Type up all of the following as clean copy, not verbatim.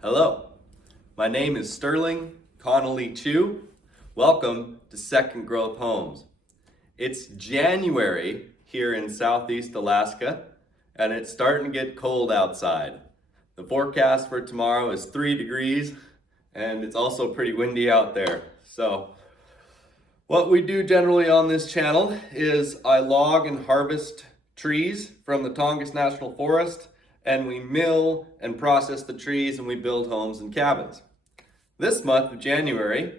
Hello, my name is Sterling Connolly Chu. Welcome to Second Growth Homes. It's January here in Southeast Alaska, and it's starting to get cold outside. The forecast for tomorrow is 3 degrees, and it's also pretty windy out there. So, what we do generally on this channel is I log and harvest trees from the Tongass National Forest, and we mill and process the trees, and we build homes and cabins. This month of January,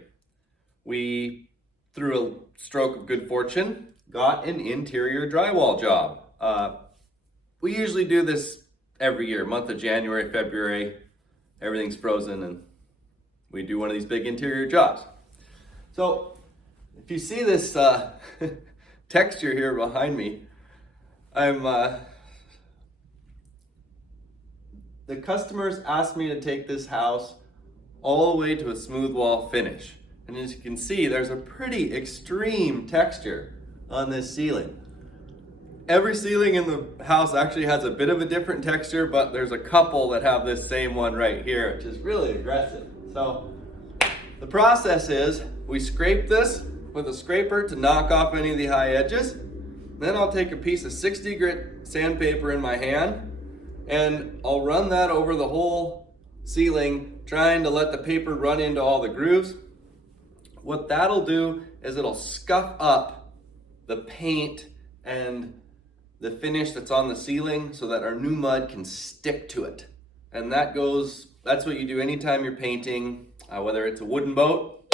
we, through a stroke of good fortune, got an interior drywall job. We usually do this every year, month of January, February, everything's frozen, and we do one of these big interior jobs. So, if you see this texture here behind me, the customers asked me to take this house all the way to a smooth wall finish. And as you can see, there's a pretty extreme texture on this ceiling. Every ceiling in the house actually has a bit of a different texture, but there's a couple that have this same one right here, which is really aggressive. So the process is we scrape this with a scraper to knock off any of the high edges. Then I'll take a piece of 60 grit sandpaper in my hand, and I'll run that over the whole ceiling, trying to let the paper run into all the grooves. What that'll do is it'll scuff up the paint and the finish that's on the ceiling so that our new mud can stick to it. And that's what you do anytime you're painting, whether it's a wooden boat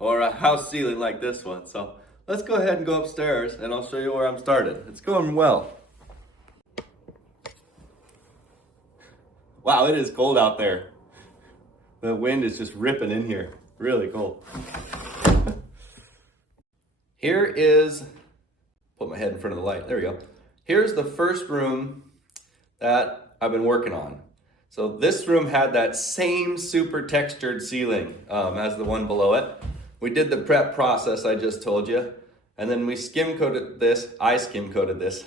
or a house ceiling like this one. So let's go ahead and go upstairs and I'll show you where I'm started. It's going well. Wow, it is cold out there. The wind is just ripping in here. Really cold. Here is, put my head in front of the light. There we go. Here's the first room that I've been working on. So this room had that same super textured ceiling as the one below it. We did the prep process I just told you. And then we skim coated this. I skim coated this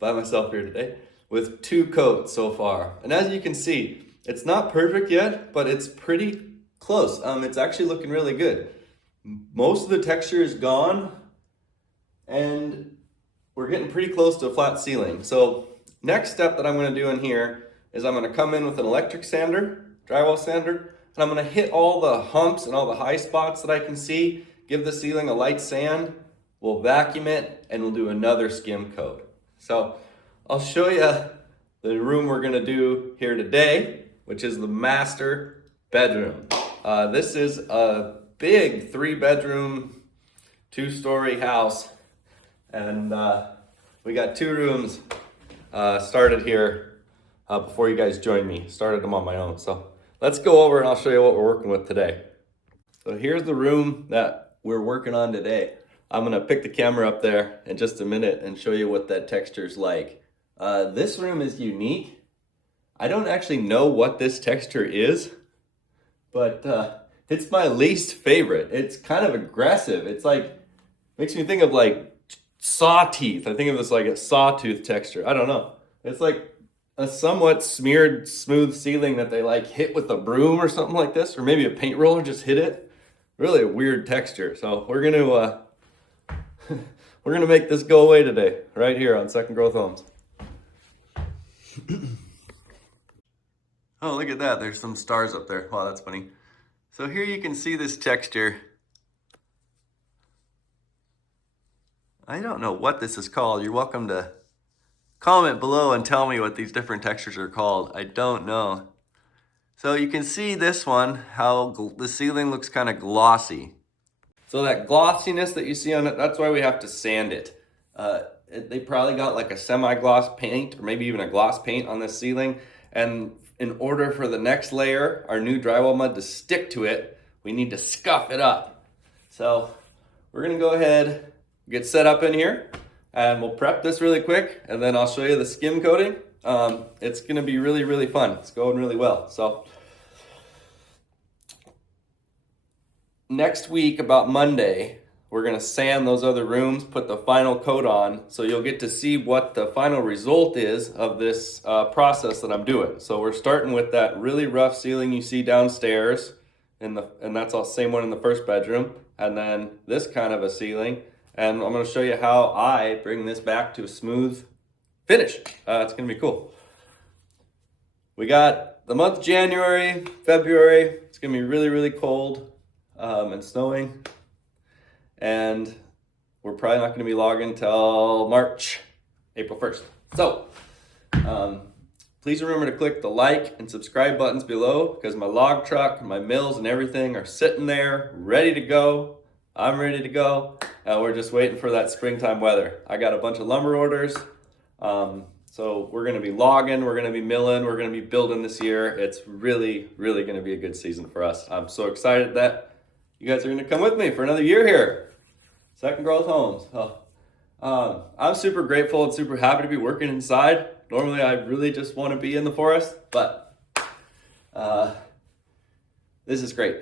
by myself here today, with 2 coats so far. And as you can see, it's not perfect yet, but it's pretty close. It's actually looking really good. Most of the texture is gone, and we're getting pretty close to a flat ceiling. So next step that I'm gonna do in here is I'm gonna come in with an electric sander, drywall sander, and I'm gonna hit all the humps and all the high spots that I can see, give the ceiling a light sand, we'll vacuum it, and we'll do another skim coat. So I'll show you the room we're gonna do here today, which is the master bedroom. This is a big 3-bedroom, 2-story house. And we got 2 rooms started here before you guys joined me. Started them on my own. So let's go over and I'll show you what we're working with today. So here's the room that we're working on today. I'm gonna pick the camera up there in just a minute and show you what that texture's like. This room is unique. I don't actually know what this texture is, but it's my least favorite. It's kind of aggressive. It's like, makes me think of like saw teeth. I think of this like a sawtooth texture. I don't know. It's like a somewhat smeared smooth ceiling that they like hit with a broom or something like this, or maybe a paint roller just hit it. Really a weird texture. So we're gonna make this go away today, right here on Second Growth Homes. Oh, look at that. There's some stars up there. Wow, that's funny. So here you can see this texture. I don't know what this is called. You're welcome to comment below and tell me what these different textures are called. I don't know. So you can see this one, how the ceiling looks kind of glossy. So that glossiness that you see on it, that's why we have to sand it. They probably got like a semi-gloss paint or maybe even a gloss paint on this ceiling. And in order for the next layer, our new drywall mud, to stick to it, we need to scuff it up. So we're gonna go ahead, get set up in here, and we'll prep this really quick, and then I'll show you the skim coating. It's gonna be really, really fun. It's going really well. So next week, about Monday, we're gonna sand those other rooms, put the final coat on, so you'll get to see what the final result is of this process that I'm doing. So we're starting with that really rough ceiling you see downstairs, and that's all same one in the first bedroom, and then this kind of a ceiling, and I'm gonna show you how I bring this back to a smooth finish. It's gonna be cool. We got the month January, February. It's gonna be really, really cold and snowing. And we're probably not gonna be logging until March, April 1st. So please remember to click the like and subscribe buttons below, because my log truck, my mills and everything are sitting there ready to go. I'm ready to go. We're just waiting for that springtime weather. I got a bunch of lumber orders. So we're gonna be logging, we're gonna be milling, we're gonna be building this year. It's really, really gonna be a good season for us. I'm so excited that you guys are gonna come with me for another year here. Second Growth Homes. I'm super grateful and super happy to be working inside. Normally I really just wanna be in the forest, but this is great.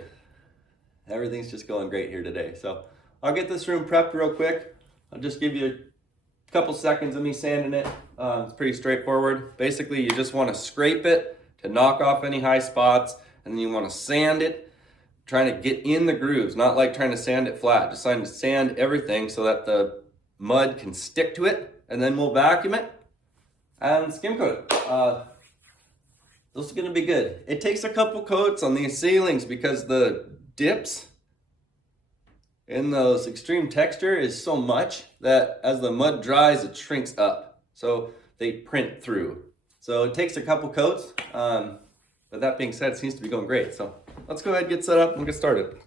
Everything's just going great here today. So I'll get this room prepped real quick. I'll just give you a couple seconds of me sanding it. It's pretty straightforward. Basically, you just want to scrape it to knock off any high spots, and then you want to sand it, trying to get in the grooves, not like trying to sand it flat. Just trying to sand everything so that the mud can stick to it, and then we'll vacuum it and skim coat it. This is going to be good. It takes a couple coats on these ceilings because the dips in those extreme texture is so much that as the mud dries, it shrinks up. So they print through. So it takes a couple coats. But that being said, it seems to be going great. So let's go ahead and get set up and get started.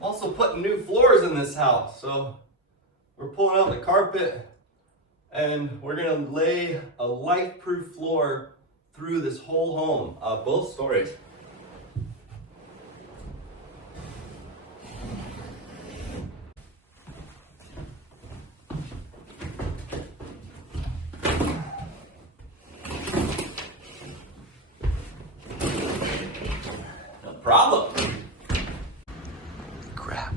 Also putting new floors in this house. So we're pulling out the carpet and we're gonna lay a life-proof floor through this whole home, both stories. No problem. Crap.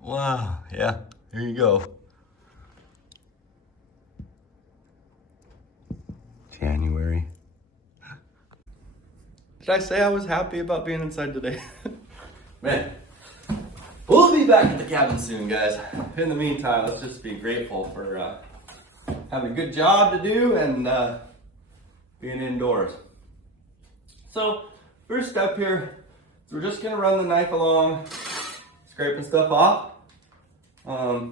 Wow, yeah, here you go. January. Did I say I was happy about being inside today? Man, we'll be back at the cabin soon, guys. In the meantime, let's just be grateful for having a good job to do and being indoors. So, first step here, so we're just gonna run the knife along, scraping stuff off.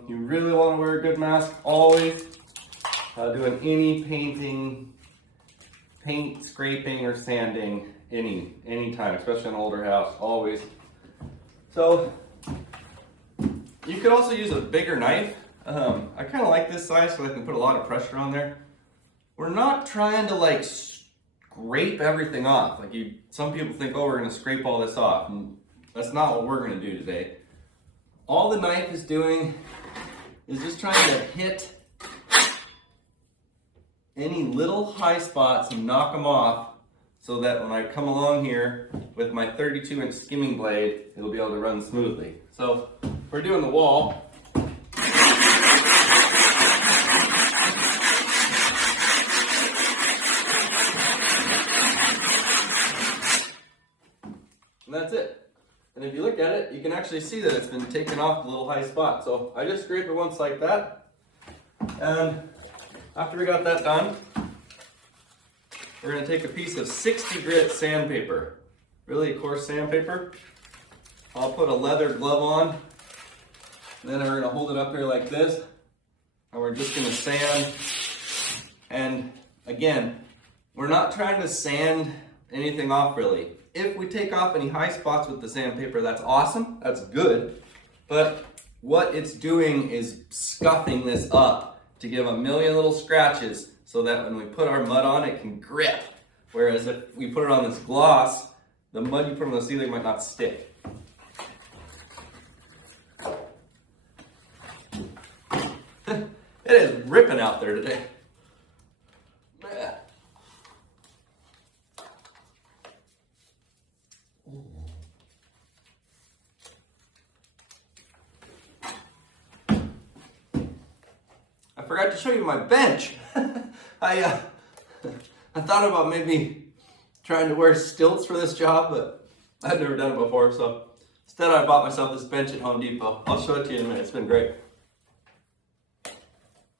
You really want to wear a good mask always. Doing any painting, paint scraping or sanding, any time, especially in an older house, always. So you could also use a bigger knife. I kind of like this size so I can put a lot of pressure on there. We're not trying to like scrape everything off. Like some people think, oh, we're going to scrape all this off. And that's not what we're going to do today. All the knife is doing is just trying to hit any little high spots and knock them off so that when I come along here with my 32-inch skimming blade, it'll be able to run smoothly. So we're doing the wall. And that's it. And if you look at it, you can actually see that it's been taken off the little high spot. So I just scraped it once like that. And after we got that done, we're gonna take a piece of 60 grit sandpaper, really coarse sandpaper. I'll put a leather glove on, and then we're gonna hold it up here like this, and we're just gonna sand. And again, we're not trying to sand anything off really. If we take off any high spots with the sandpaper, that's awesome, that's good. But what it's doing is scuffing this up to give a million little scratches so that when we put our mud on, it can grip. Whereas if we put it on this gloss, the mud you put on the ceiling might not stick. It is ripping out there today. Man. I forgot to show you my bench. I thought about maybe trying to wear stilts for this job, but I've never done it before, so instead I bought myself this bench at Home Depot. I'll show it to you in a minute. It's been great. You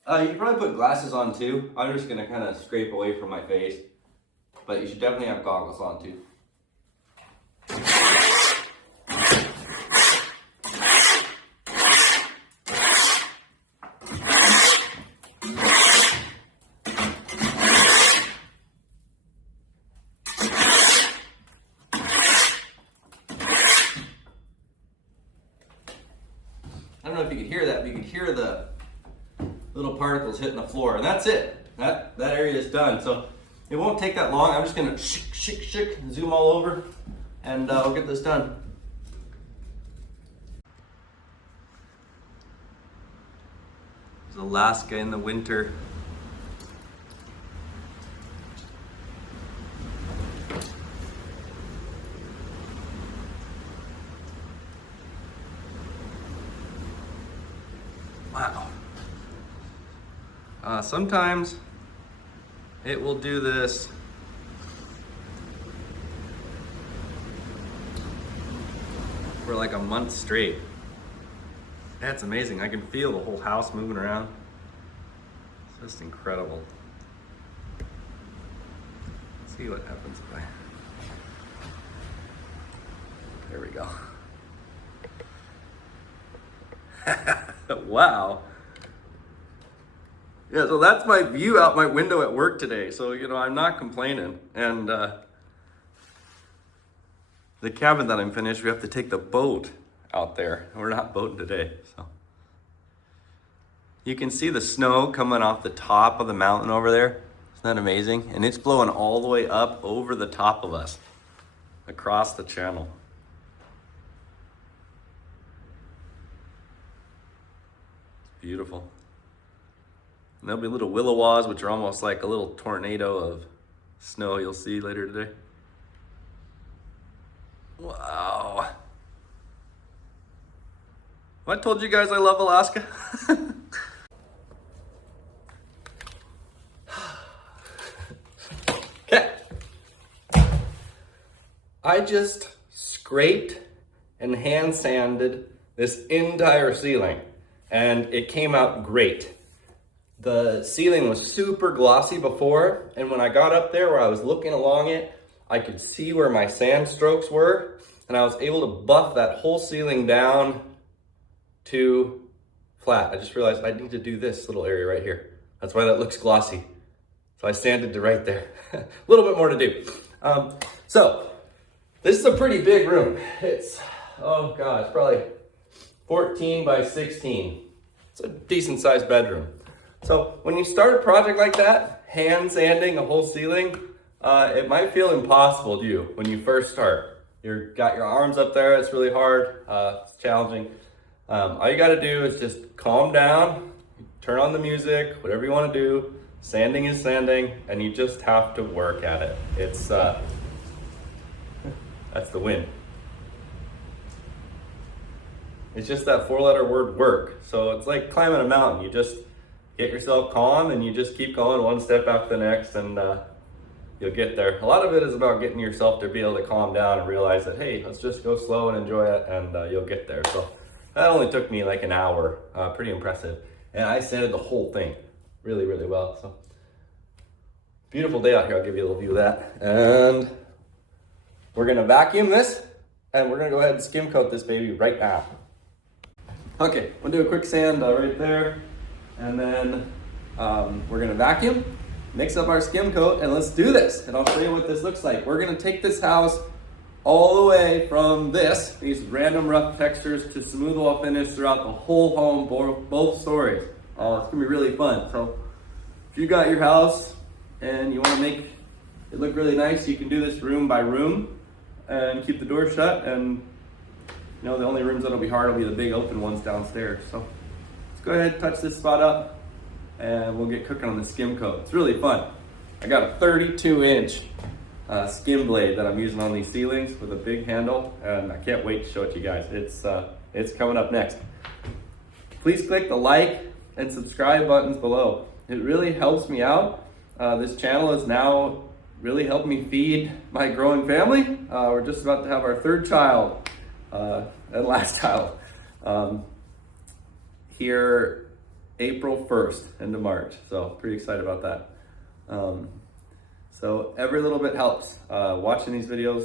can probably put glasses on too. I'm just gonna kind of scrape away from my face, but you should definitely have goggles on too. I don't know if you could hear that, but you could hear the little particles hitting the floor, and that's it. That area is done. So it won't take that long. I'm just gonna shake, zoom all over, and I'll get this done. It's Alaska in the winter. Wow. Sometimes it will do this for like a month straight. That's amazing. I can feel the whole house moving around. It's just incredible. Let's see what happens if I... There we go. Wow. Yeah, so that's my view out my window at work today. So, you know, I'm not complaining. And the cabin that I'm finished, we have to take the boat out there. We're not boating today, so. You can see the snow coming off the top of the mountain over there. Isn't that amazing? And it's blowing all the way up over the top of us, across the channel. It's beautiful. And there'll be little willowaws, which are almost like a little tornado of snow you'll see later today. Wow. Well, I told you guys I love Alaska. Okay. I just scraped and hand sanded this entire ceiling, and it came out great. The ceiling was super glossy before, and when I got up there where I was looking along it, I could see where my sand strokes were, and I was able to buff that whole ceiling down to flat. I just realized I need to do this little area right here. That's why that looks glossy. So I sanded to right there. A little bit more to do. So this is a pretty big room. It's, oh God, it's probably 14 by 16. It's a decent sized bedroom. So when you start a project like that, hand sanding a whole ceiling, it might feel impossible to you when you first start. You've got your arms up there, it's really hard, it's challenging. All you gotta do is just calm down, turn on the music, whatever you wanna do. Sanding is sanding, and you just have to work at it. It's, that's the win. It's just that 4-letter word, work. So it's like climbing a mountain. You just get yourself calm and you just keep going one step after the next, and you'll get there. A lot of it is about getting yourself to be able to calm down and realize that, hey, let's just go slow and enjoy it, and you'll get there. So that only took me like an hour, pretty impressive. And I sanded the whole thing really, really well. So beautiful day out here. I'll give you a little view of that. And we're gonna vacuum this, and we're gonna go ahead and skim coat this baby right now. Okay, we'll do a quick sand right there. And then we're gonna vacuum, mix up our skim coat, and let's do this. And I'll show you what this looks like. We're gonna take this house all the way from these random rough textures to smooth wall finish throughout the whole home, both stories. It's gonna be really fun. So if you got your house and you wanna make it look really nice. You can do this room by room and keep the door shut, and you know, the only rooms that'll be hard will be the big open ones downstairs. So let's go ahead and touch this spot up and we'll get cooking on the skim coat. It's really fun. I got a 32-inch skim blade that I'm using on these ceilings with a big handle, and I can't wait to show it to you guys. It's coming up next. Please click the like and subscribe buttons below. It really helps me out. This channel is now really helping me feed my growing family. We're just about to have our third child and last child here April 1st into March. So pretty excited about that. So every little bit helps. Watching these videos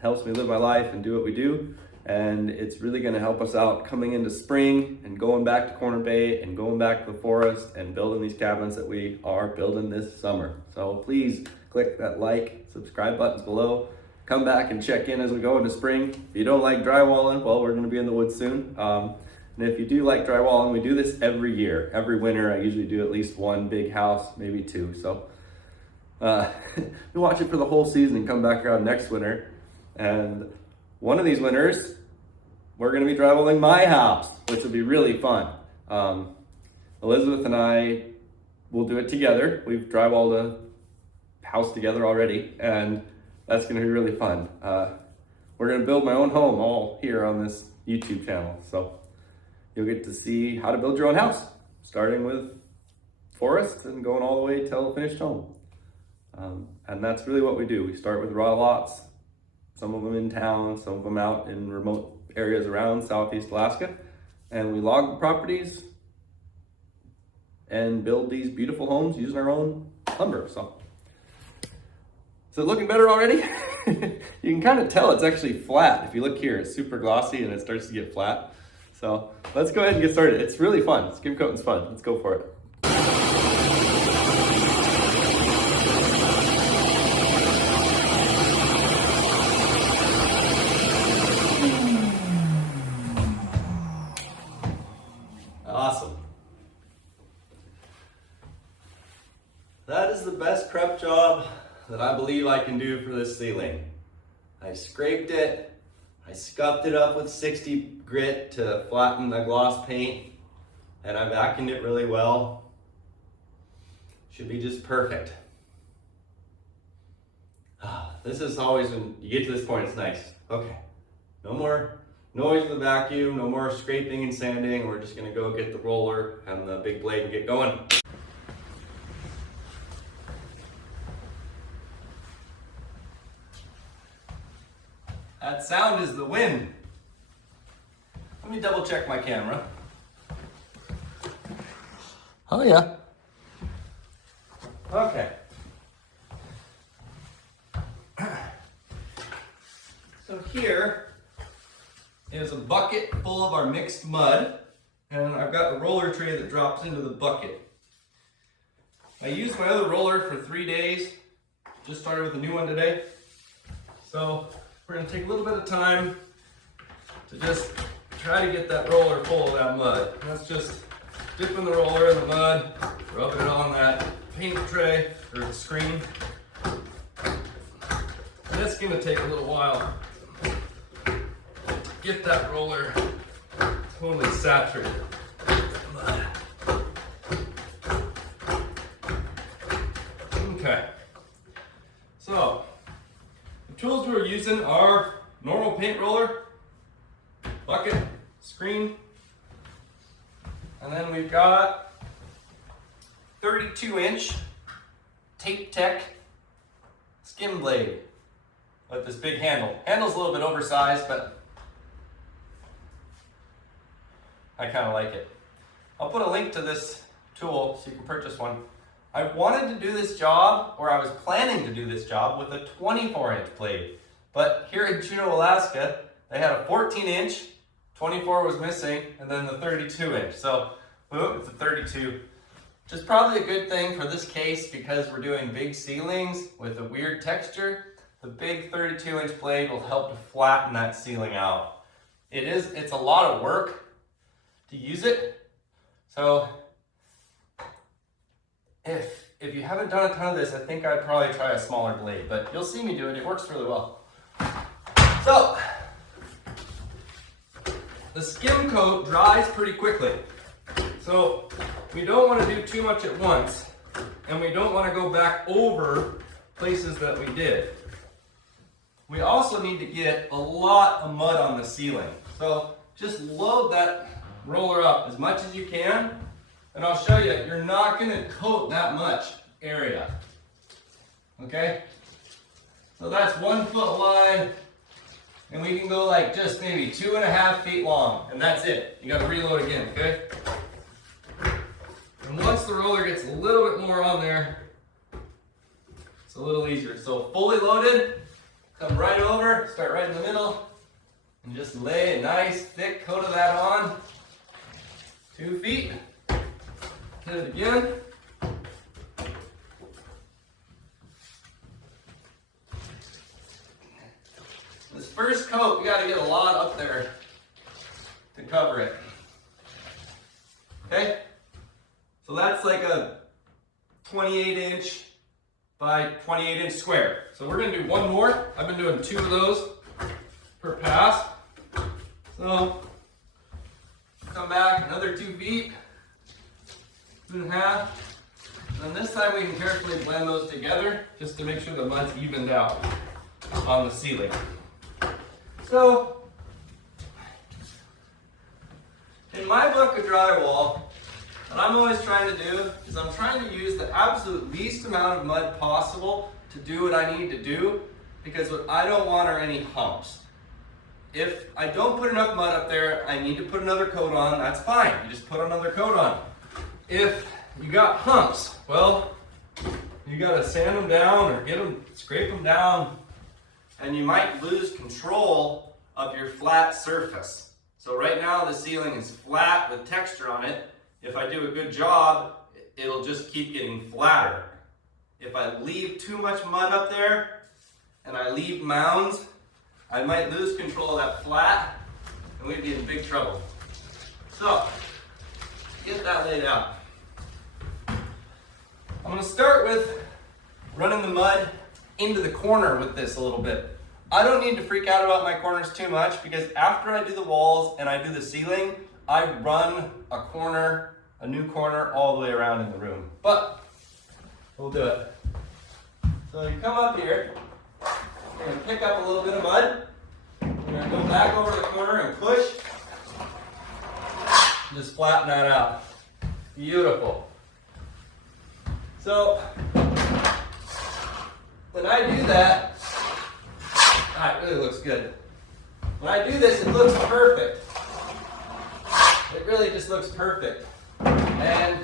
helps me live my life and do what we do. And it's really gonna help us out coming into spring and going back to Corner Bay and going back to the forest and building these cabins that we are building this summer. So please click that like, subscribe buttons below. Come back and check in as we go into spring. If you don't like drywalling, well, we're gonna be in the woods soon. And if you do like drywalling, we do this every year. Every winter, I usually do at least one big house, maybe two. So you watch it for the whole season and come back around next winter. And one of these winters, we're gonna be drywalling my house, which will be really fun. Elizabeth and I will do it together. We've drywalled a house together already, and that's gonna be really fun. We're gonna build my own home all here on this YouTube channel. So you'll get to see how to build your own house, starting with forest and going all the way till a finished home. And that's really what we do. We start with raw lots, some of them in town, some of them out in remote areas around Southeast Alaska. And we log the properties and build these beautiful homes using our own lumber. So, is it looking better already? You can kind of tell it's actually flat. If you look here, it's super glossy and it starts to get flat. So let's go ahead and get started. It's really fun. Skim coating's fun. Let's go for it. Awesome. That is the best prep job that I believe I can do for this ceiling. I scraped it, I scuffed it up with 60 grit to flatten the gloss paint, and I vacuumed it really well. Should be just perfect. This is always, when you get to this point, it's nice. Okay, no more noise with the vacuum, no more scraping and sanding. We're just gonna go get the roller and the big blade and get going. That sound is the wind. Let me double check my camera. Oh yeah. Okay. So here is a bucket full of our mixed mud, and I've got a roller tray that drops into the bucket. I used my other roller for 3 days, just started with a new one today. So we're gonna take a little bit of time to just try to get that roller full of that mud. That's just dipping the roller in the mud, rubbing it on that paint tray or the screen. And it's gonna take a little while to get that roller totally saturated with mud. Okay, so the tools we're using are normal paint roller, bucket, screen, and then we've got 32-inch Tape Tech skim blade with this big handle. Handle's a little bit oversized, but I kind of like it. I'll put a link to this tool so you can purchase one. I wanted to do this job, or I was planning to do this job with a 24-inch blade, but here in Juneau, Alaska, they had a 14-inch, 24 was missing, and then the 32-inch. So, boom, it's a 32. Which is probably a good thing for this case because we're doing big ceilings with a weird texture. The big 32-inch blade will help to flatten that ceiling out. It's a lot of work to use it. So if if you haven't done a ton of this, I think I'd probably try a smaller blade, but you'll see me do it. It works really well. So, the skim coat dries pretty quickly. So, we don't want to do too much at once, and we don't want to go back over places that we did. We also need to get a lot of mud on the ceiling. So, just load that roller up as much as you can. And I'll show you, you're not going to coat that much area. Okay? So that's 1 foot wide, and we can go like just maybe 2.5 feet long, and that's it. You got to reload again, okay? And once the roller gets a little bit more on there, it's a little easier. So fully loaded, come right over, start right in the middle, and just lay a nice thick coat of that on. 2 feet. Hit it again. This first coat, we got to get a lot up there to cover it. Okay? So that's like a 28-inch by 28-inch square. So we're going to do one more. I've been doing 2 of those per pass. So come back another 2 feet. 2.5, and this time we can carefully blend those together just to make sure the mud's evened out on the ceiling. So, in my book of drywall, what I'm always trying to do is I'm trying to use the absolute least amount of mud possible to do what I need to do, because what I don't want are any humps. If I don't put enough mud up there, I need to put another coat on, that's fine. You just put another coat on. If you got humps, well, you gotta sand them down or scrape them down, and you might lose control of your flat surface. So right now the ceiling is flat with texture on it. If I do a good job, it'll just keep getting flatter. If I leave too much mud up there and I leave mounds, I might lose control of that flat and we'd be in big trouble. So, get that laid out. I'm going to start with running the mud into the corner with this a little bit. I don't need to freak out about my corners too much, because after I do the walls and I do the ceiling, I run a new corner all the way around in the room. But we'll do it. So you come up here, you're going to pick up a little bit of mud, you're going to go back over the corner and push, just flatten that out. Beautiful. So, when I do that, it really looks good. When I do this, it looks perfect. It really just looks perfect. And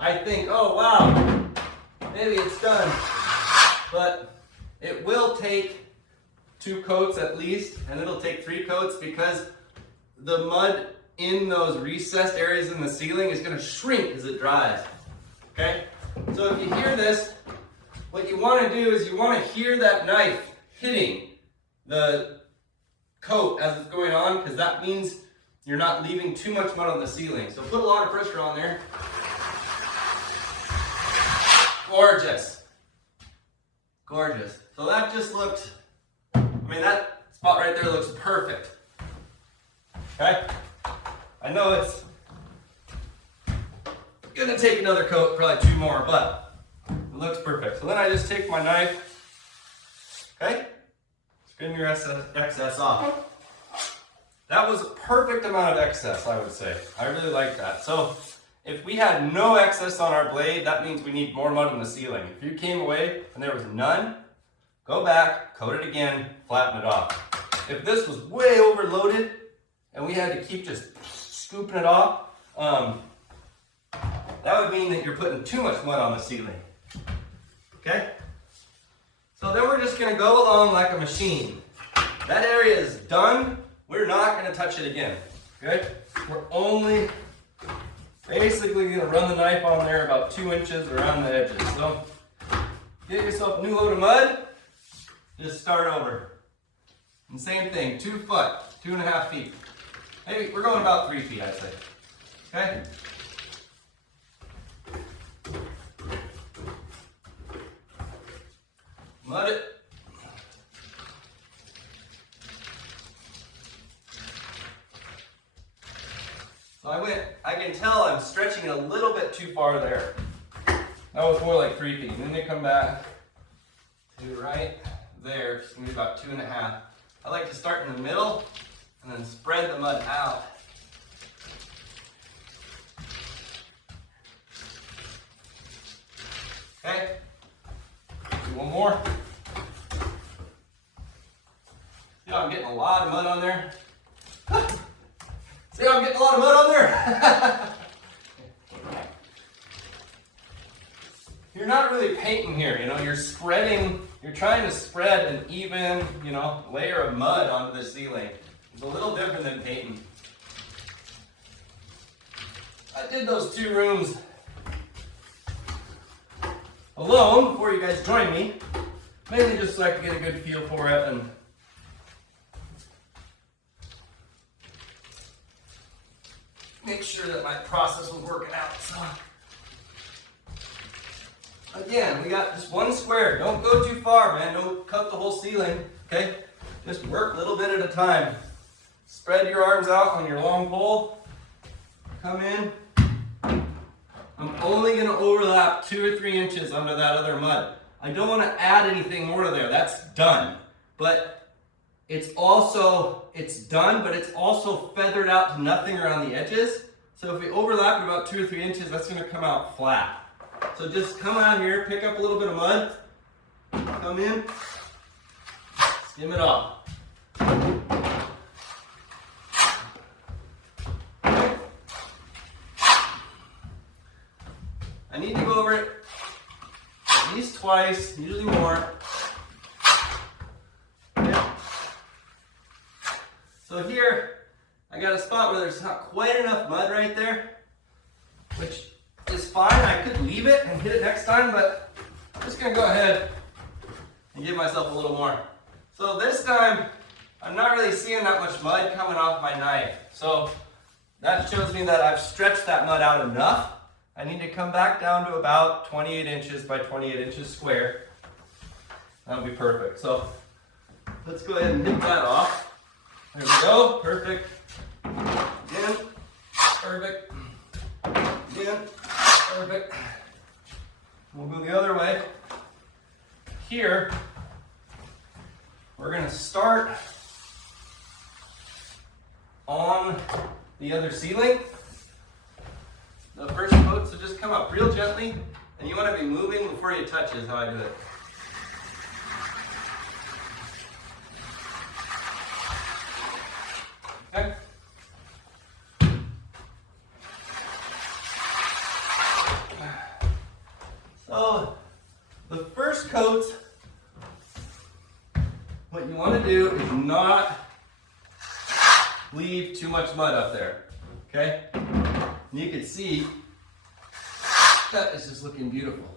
I think, oh wow, maybe it's done. But it will take 2 coats at least, and it'll take 3 coats, because the mud in those recessed areas in the ceiling is going to shrink as it dries. Okay? So if you hear this, what you want to do is you want to hear that knife hitting the coat as it's going on, because that means you're not leaving too much mud on the ceiling. So put a lot of pressure on there. Gorgeous. Gorgeous. So that just looked, that spot right there looks perfect. Okay? I know it's gonna take another coat, probably 2 more, but it looks perfect. So then I just take my knife, okay? Skim your excess off. That was a perfect amount of excess, I would say. I really like that. So if we had no excess on our blade, that means we need more mud on the ceiling. If you came away and there was none, go back, coat it again, flatten it off. If this was way overloaded and we had to keep just scooping it off, that would mean that you're putting too much mud on the ceiling. Okay? So then we're just going to go along like a machine. That area is done. We're not going to touch it again. Okay? We're only basically going to run the knife on there about 2 inches around the edges. So get yourself a new load of mud. Just start over. And same thing, 2 foot, 2.5 feet. Maybe we're going about 3 feet, I'd say. Okay? I'm stretching it a little bit too far there. That was more like 3 feet. And then they come back to right there. It's gonna be about 2.5. I like to start in the middle and then spread the mud out. Okay, do one more. See how I'm getting a lot of mud on there? See how I'm getting a lot of mud on there? You're not really painting here, you know, you're spreading, you're trying to spread an even, you know, layer of mud onto the ceiling. It's a little different than painting. I did those 2 rooms alone before you guys joined me, mainly just so I could get a good feel for it and make sure that my process was working out. So again, we got just 1 square. Don't go too far, man. Don't cut the whole ceiling, okay? Just work a little bit at a time. Spread your arms out on your long pole. Come in. I'm only going to overlap 2 or 3 inches under that other mud. I don't want to add anything more to there. That's done. But it's done, but it's also feathered out to nothing around the edges. So if we overlap it about 2 or 3 inches, that's going to come out flat. So just come out here, pick up a little bit of mud, come in, skim it off. I need to go over it at least twice, usually more. Okay. So here, I got a spot where there's not quite enough mud right there, which is fine. I could leave it and hit it next time, but I'm just gonna go ahead and give myself a little more. So this time, I'm not really seeing that much mud coming off my knife. So that shows me that I've stretched that mud out enough. I need to come back down to about 28 inches by 28 inches square. That'll be perfect. So let's go ahead and hit that off. There we go, perfect. Again, perfect. Again, perfect. We'll go the other way. Here, we're gonna start on the other ceiling. The first coat, so just come up real gently, and you want to be moving before you touch is how I do it. Okay. So the first coat, what you want to do is not leave too much mud up there. Okay? And you can see that is just looking beautiful.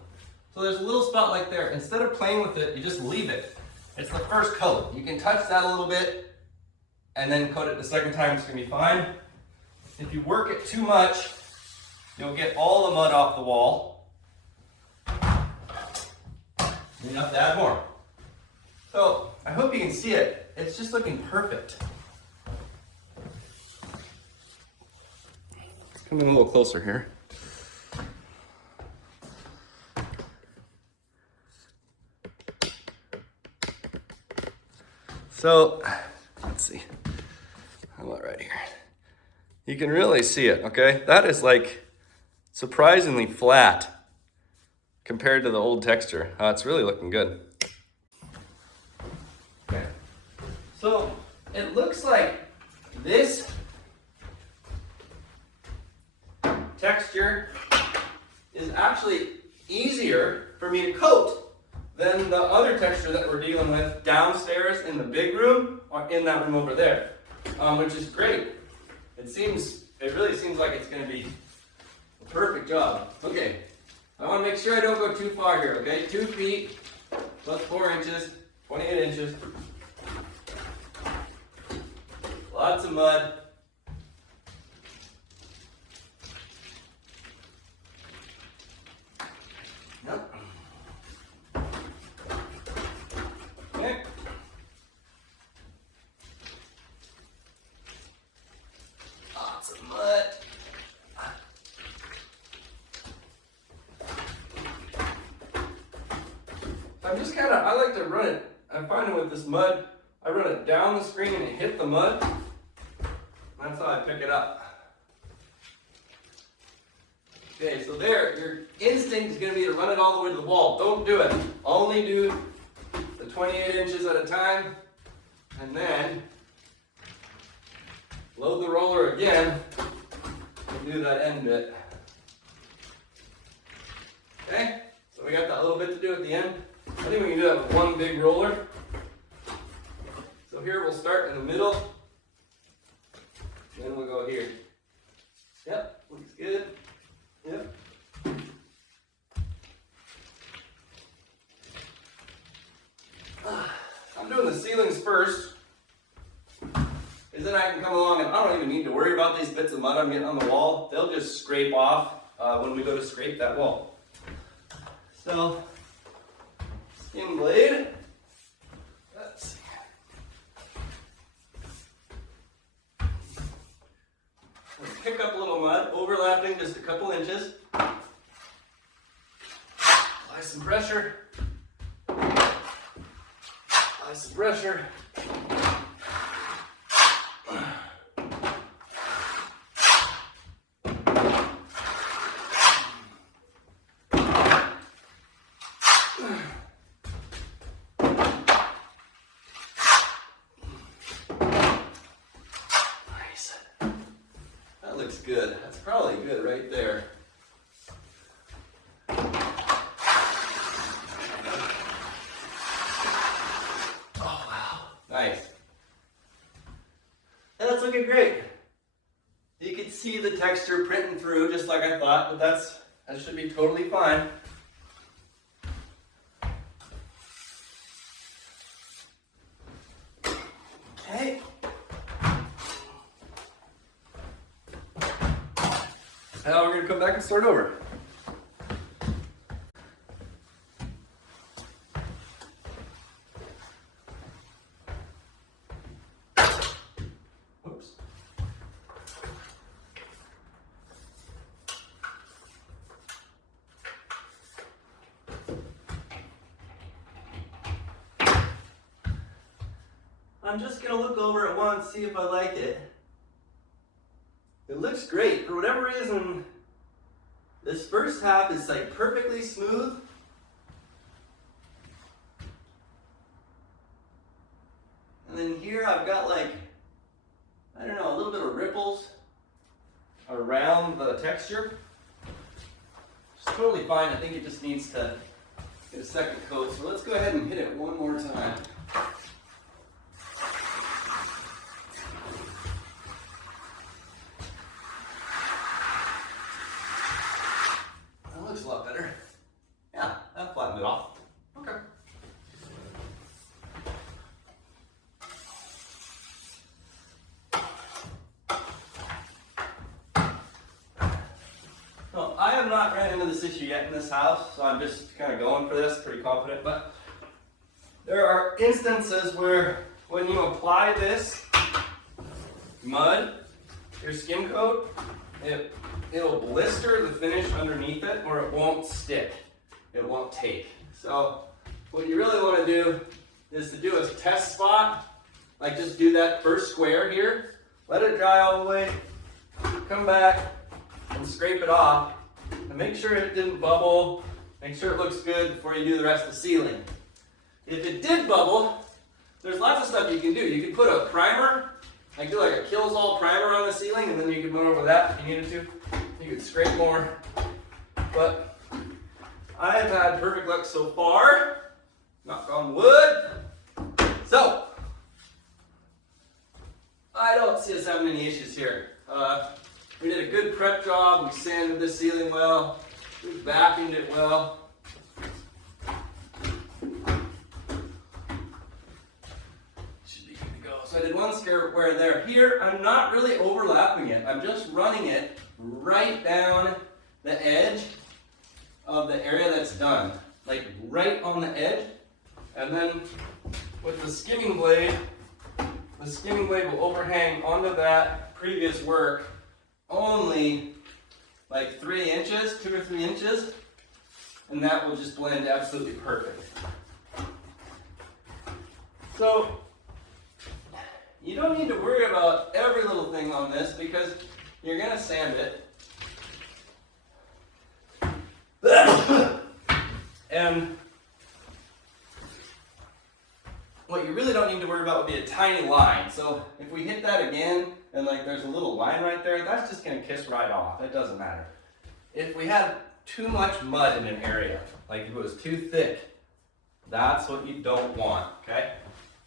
So there's a little spot like there. Instead of playing with it, you just leave it. It's the first coat. You can touch that a little bit and then coat it the second time. It's gonna be fine. If you work it too much, you'll get all the mud off the wall. You have to add more. So I hope you can see it. It's just looking perfect. Coming a little closer here. So, let's see. How about right here? You can really see it, okay? That is like surprisingly flat compared to the old texture. It's really looking good. Okay. So, it looks like this texture is actually easier for me to coat than the other texture that we're dealing with downstairs in the big room or in that room over there, which is great. It really seems like it's going to be a perfect job. Okay, I want to make sure I don't go too far here. Okay, 2 feet plus 4 inches, 28 inches. Lots of mud. Yep. Okay. Lots of mud. I like to run it. I'm finding with this mud, I run it down the screen and it hit the mud. That's how I pick it up. Okay, so there, your instinct is going to be to run it all the way to the wall. Don't do it. Only do the 28 inches at a time, and then load the roller again and do that end bit. Okay, so we got that little bit to do at the end. I think we can do that with one big roller. So here we'll start in the middle, then we'll go here. Yep, looks good. Yep. I'm doing the ceilings first, because then I can come along and I don't even need to worry about these bits of mud I'm getting on the wall. They'll just scrape off when we go to scrape that wall. So, skim blade. Let's see. Let's pick up a little mud, overlapping just a couple inches. Apply some pressure. Apply some pressure. Good. That's probably good right there. Oh, wow. Nice. And that's looking great. You can see the texture printing through just like I thought, but that should be totally fine. Okay. Now we're going to come back and start over. Oops. I'm just going to look over it once, see if I like it. It looks great. For whatever reason, this first half is like perfectly smooth. And then here I've got like, I don't know, a little bit of ripples around the texture. It's totally fine. I think it just needs to get a second coat. So let's go ahead and hit it one more time. A lot better. Yeah, that flattened it off. Okay. So I have not ran into this issue yet in this house, so I'm just kind of going for this, pretty confident, but there are instances where when you apply this mud, your skim coat, it'll blister the finish underneath it, or it won't stick. It won't take. So what you really want to do is to do a test spot, like just do that first square here, let it dry all the way, come back and scrape it off, and make sure it didn't bubble, make sure it looks good before you do the rest of the ceiling. If it did bubble, there's lots of stuff you can do. You can put a primer, like do like a kills all primer on the ceiling, and then you can run over that if you needed to. You could scrape more, but I have had perfect luck so far, knock on wood. So, I don't see us having any issues here. We did a good prep job, we sanded the ceiling well, we vacuumed it well. Should be good to go. So I did one square there. Here, I'm not really overlapping it, I'm just running it right down the edge of the area that's done, like right on the edge. And then with the skimming blade will overhang onto that previous work only like 3 inches, 2 or 3 inches, and that will just blend absolutely perfect. So you don't need to worry about every little thing on this because you're going to sand it. And what you really don't need to worry about would be a tiny line. So if we hit that again and like there's a little line right there, that's just going to kiss right off. It doesn't matter. If we had too much mud in an area, like if it was too thick, that's what you don't want, okay?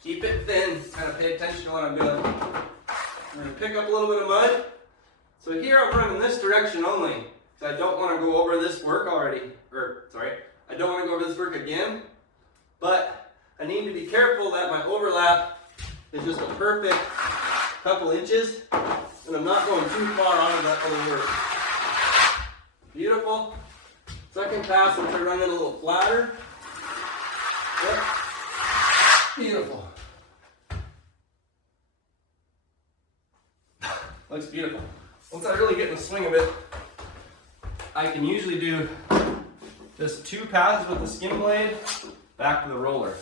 Keep it thin, kind of pay attention to what I'm doing. I'm going to pick up a little bit of mud. So here I'm running this direction only, because I don't want to go over this work already, I don't want to go over this work again, but I need to be careful that my overlap is just a perfect couple inches, and I'm not going too far onto that other work. Beautiful. Second pass, I'm going to run it a little flatter. Yep. Beautiful. Looks beautiful. Once I really get in the swing of it, I can usually do just 2 passes with the skim blade back to the roller.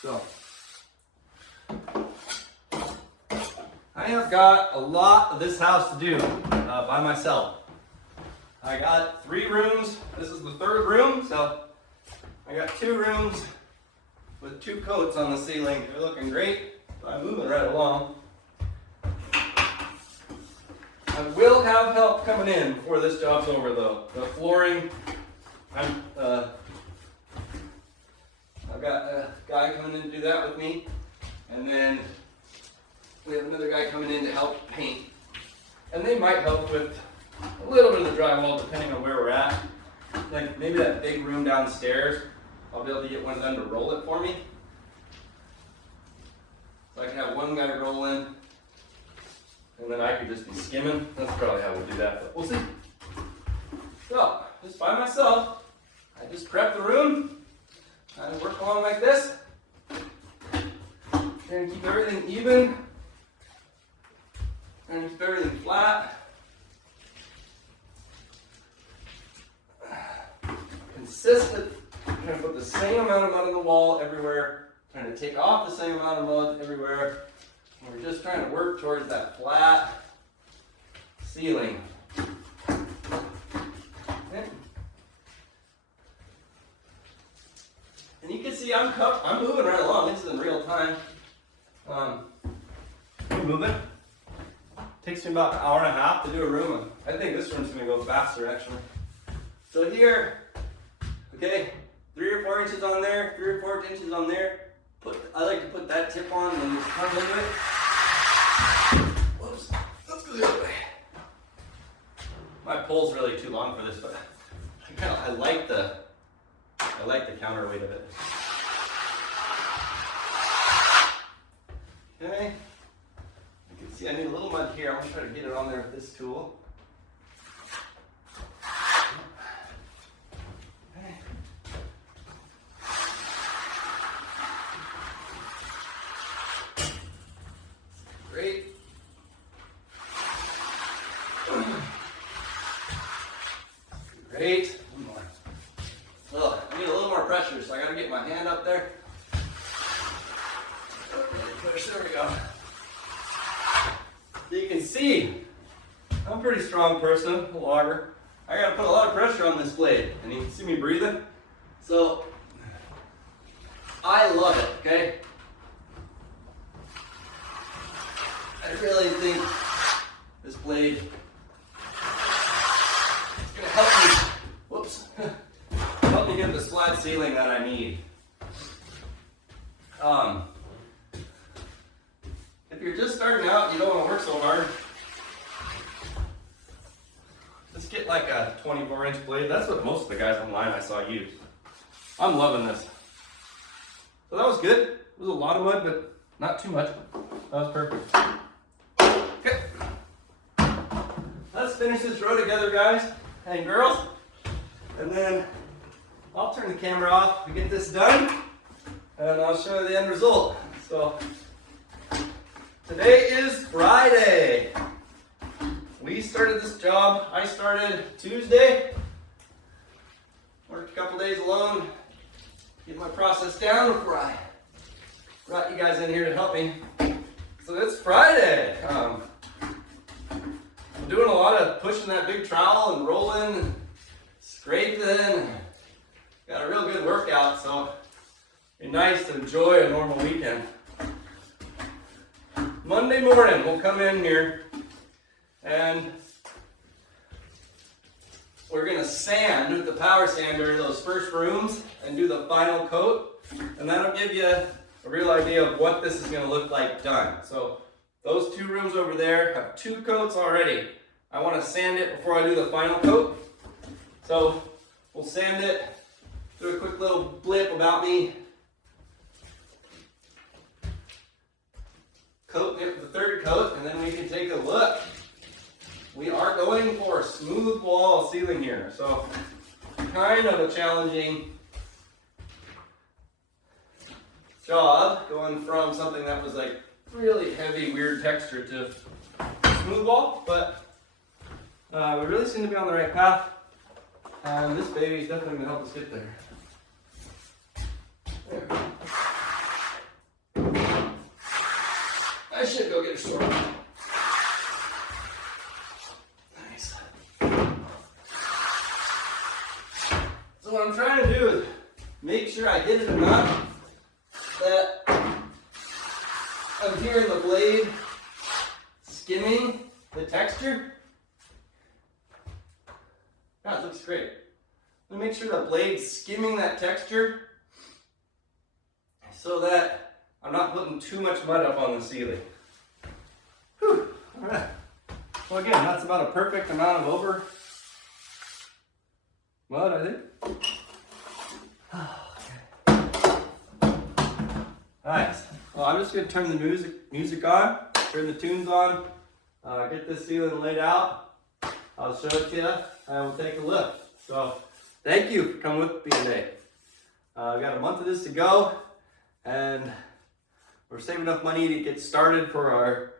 So I have got a lot of this house to do by myself. I got 3 rooms. This is the 3rd room, so I got 2 rooms with 2 coats on the ceiling. They're looking great. I'm moving right along. I will have help coming in before this job's over though. The flooring, I've got a guy coming in to do that with me. And then we have another guy coming in to help paint. And they might help with a little bit of the drywall depending on where we're at. Like maybe that big room downstairs, I'll be able to get one of them to roll it for me. So I can have one guy roll in, and then I could just be skimming. That's probably how we'll do that, but we'll see. So, just by myself, I just prep the room, kind of work along like this. And keep everything even, and keep everything flat. Consistent, trying to put the same amount of mud on the wall everywhere, trying to take off the same amount of mud everywhere. And we're just trying to work towards that flat ceiling. Okay. And you can see I'm moving right along. This is in real time. I'm moving. Takes me about an hour and a half to do a room. I think this room's going to go faster actually. So here, okay, 3 or 4 inches on there, 3 or 4 inches on there. I like to put that tip on and just come into it. Whoops, let's go the other way. My pole's really too long for this, but I like the counterweight of it. Okay, you can see I need a little mud here. I'm gonna try to get it on there with this tool. Great. Great. One more. Oh, I need a little more pressure, so I gotta get my hand up there. Push, there we go. So you can see, I'm a pretty strong person, a logger. I gotta put a lot of pressure on this blade, and you can see me breathing. So, I love it, okay? I really think this blade is going to help me, whoops, help me get this flat ceiling that I need. If you're just starting out and you don't want to work so hard, just get like a 24-inch blade. That's what most of the guys online I saw use. I'm loving this. So that was good. It was a lot of mud, but not too much. That was perfect. Okay, let's finish this row together, guys and girls, and then I'll turn the camera off to get this done, and I'll show you the end result. So, today is Friday. We started this job, I started Tuesday, worked a couple days alone, get my process down before I brought you guys in here to help me. So it's Friday. I'm doing a lot of pushing that big trowel and rolling and scraping. Got a real good workout, so it'd be nice to enjoy a normal weekend. Monday morning, we'll come in here and we're gonna sand with the power sander those first rooms and do the final coat, and that'll give you a real idea of what this is gonna look like done. So those 2 rooms over there have 2 coats already. I wanna sand it before I do the final coat. So we'll sand it, do a quick little blip about me. Coat it with the 3rd coat, and then we can take a look. We are going for a smooth wall ceiling here, so kind of a challenging job going from something that was like really heavy, weird texture to smooth wall, but we really seem to be on the right path, and this baby is definitely going to help us get there. There we go. I should go get a sword. Nice. So what I'm trying to do is make sure I hit it enough that I'm hearing the blade skimming the texture. That looks great. Let me make sure the blade's skimming that texture so that I'm not putting too much mud up on the ceiling. Whew. All right. Well, again, that's about a perfect amount of over mud, I think. Nice. Well, I'm just going to turn the music on, turn the tunes on, get this ceiling laid out. I'll show it to you, and we'll take a look. So, thank you for coming with me today. We've got a month of this to go, and we're saving enough money to get started for our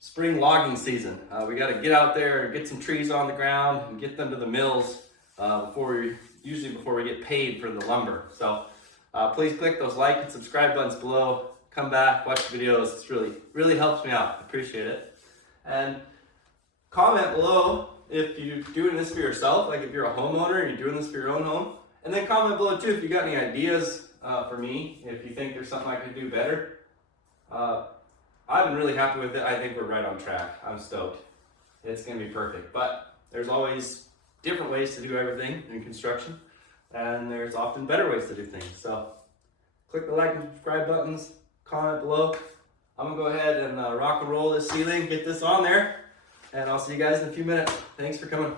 spring logging season. We got to get out there and get some trees on the ground and get them to the mills before we get paid for the lumber. So please click those like and subscribe buttons below. Come back, watch the videos. It's really helps me out. I appreciate it. And comment below if you're doing this for yourself, like if you're a homeowner and you're doing this for your own home. And then comment below too if you got any ideas for me, if you think there's something I could do better. I've been really happy with it. I think we're right on track. I'm stoked. It's going to be perfect. But there's always different ways to do everything in construction, and there's often better ways to do things. So click the like and subscribe buttons, comment below. I'm going to go ahead and rock and roll this ceiling, get this on there, and I'll see you guys in a few minutes. Thanks for coming.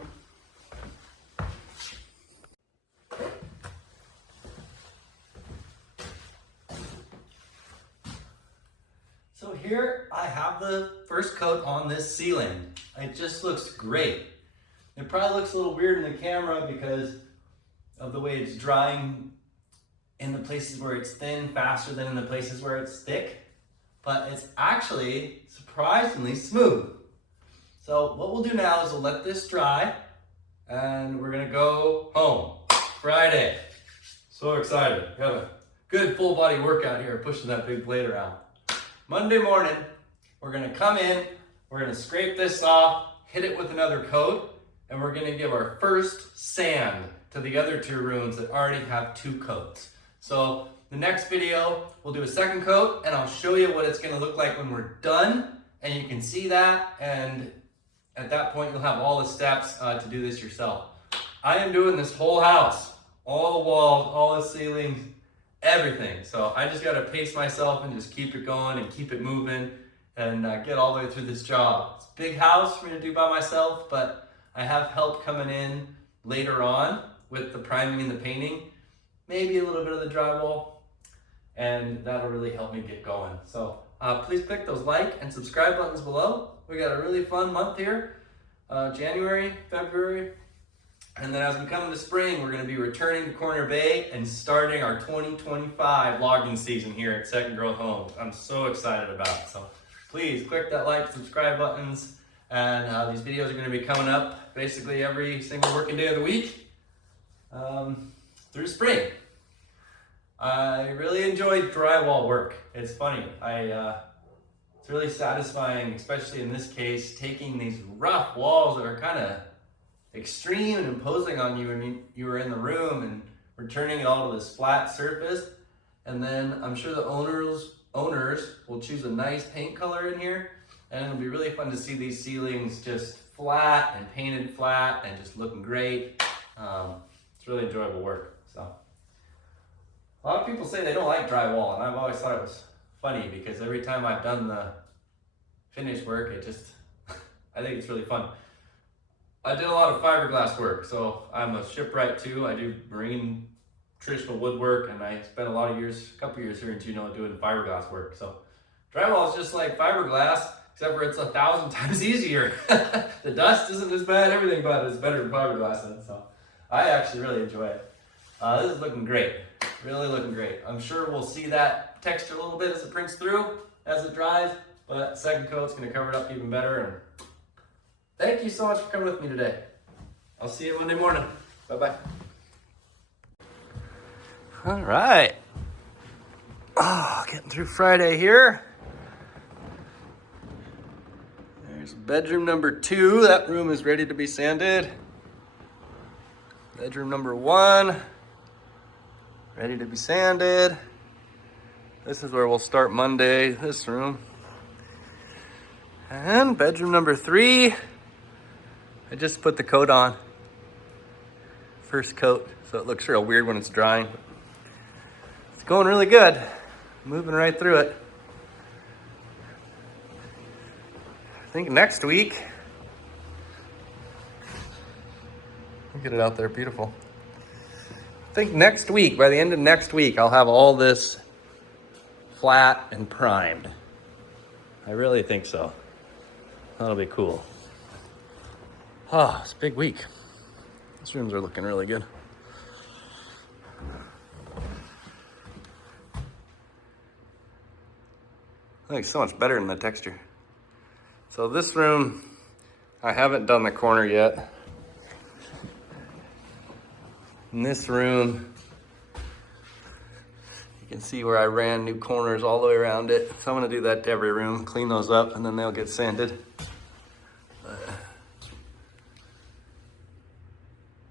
So here I have the first coat on this ceiling. It just looks great. It probably looks a little weird in the camera because of the way it's drying in the places where it's thin faster than in the places where it's thick, but it's actually surprisingly smooth. So what we'll do now is we'll let this dry and we're gonna go home. Friday. So excited. We have a good full body workout here pushing that big blade around. Monday morning, we're gonna come in, we're gonna scrape this off, hit it with another coat, and we're gonna give our first sand to the other 2 rooms that already have 2 coats. So the next video, we'll do a 2nd coat, and I'll show you what it's gonna look like when we're done, and you can see that, and at that point, you'll have all the steps to do this yourself. I am doing this whole house, all the walls, all the ceilings, everything. So I just gotta pace myself and just keep it going and keep it moving and get all the way through this job. It's a big house for me to do by myself, but I have help coming in later on with the priming and the painting, maybe a little bit of the drywall, and that'll really help me get going. So please click those like and subscribe buttons below. We got a really fun month here, January, February, and then as we come into spring, we're going to be returning to Corner Bay and starting our 2025 logging season here at Second Growth Homes. I'm so excited about it. So please click that like, subscribe buttons, and these videos are going to be coming up basically every single working day of the week through spring. I really enjoyed drywall work. It's funny. It's really satisfying, especially in this case, taking these rough walls that are kind of extreme and imposing on you when you were in the room and returning it all to this flat surface. And then I'm sure the owners will choose a nice paint color in here, and it'll be really fun to see these ceilings just flat and painted flat and just looking great. It's really enjoyable work. So a lot of people say they don't like drywall, and I've always thought it was funny because every time I've done the finished work, I think it's really fun. I did a lot of fiberglass work, so I'm a shipwright too. I do marine traditional woodwork, and I spent a couple years here in Juneau doing fiberglass work. So drywall is just like fiberglass, except for it's 1,000 times easier. The dust isn't as bad, everything about it is better than fiberglass. So I actually really enjoy it. This is looking great, really looking great. I'm sure we'll see that texture a little bit as it prints through, as it dries, but second coat's gonna cover it up even better. And thank you so much for coming with me today. I'll see you Monday morning. Bye-bye. All right. Getting through Friday here. There's bedroom number 2. That room is ready to be sanded. Bedroom number 1, ready to be sanded. This is where we'll start Monday, this room. And bedroom number 3, I just put the coat on. First coat, so it looks real weird when it's drying. It's going really good. Moving right through it. I think next week, get it out there, beautiful. I think next week, by the end of next week, I'll have all this flat and primed. I really think so. That'll be cool. It's a big week. These rooms are looking really good. I think it's so much better in the texture. So this room, I haven't done the corner yet. In this room, you can see where I ran new corners all the way around it. So I'm gonna do that to every room, clean those up, and then they'll get sanded.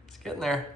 It's getting there.